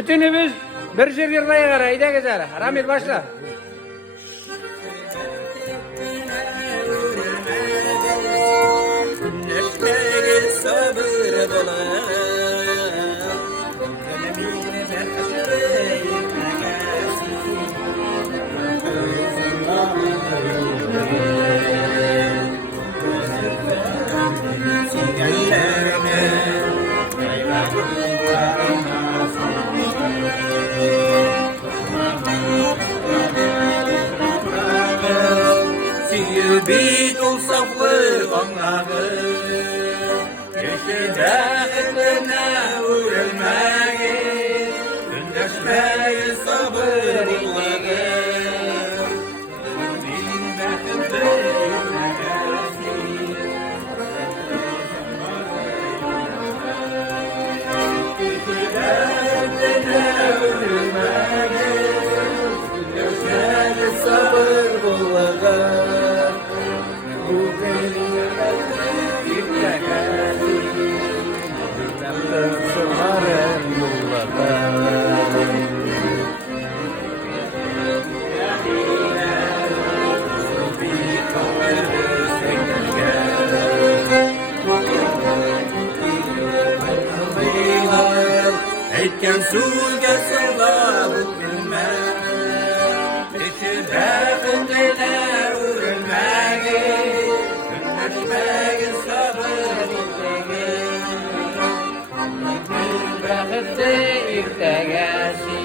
Bütünümüz bir yerlere karayda gezer. Ramil başla. Sabır Bit ulsaflı anladı Yeşilde uğrulmayı Gündeşmeyi sabır ulladı Bin bakımda yürüyesi Yeşilde uğrulmayı Gündeşmeyi sabır ulladı Etken sulga sırla bu bilmem Peşinde kındeler uğrulmayı Günleşmeyi sabır ulladı Vakıtte irtegasi.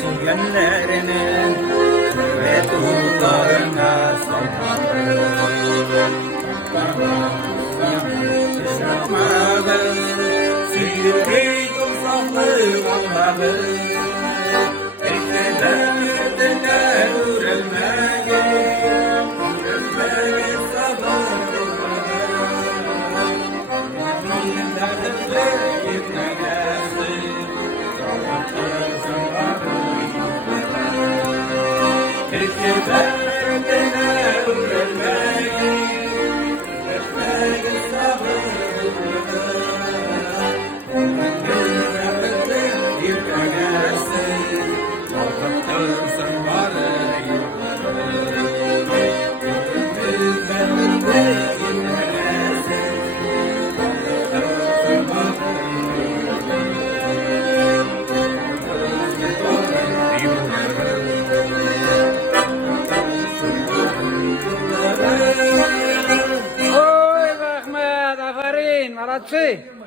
Sigenlerinin ve tuğlarına Yaşamadı Sihirli tutsaklı olmadı Ekleler yurduna uğrulmayı Uğrulmayı sabır olmadı Dağıtlı yıkmayası Oy Ahmet, aferin, Malatçı.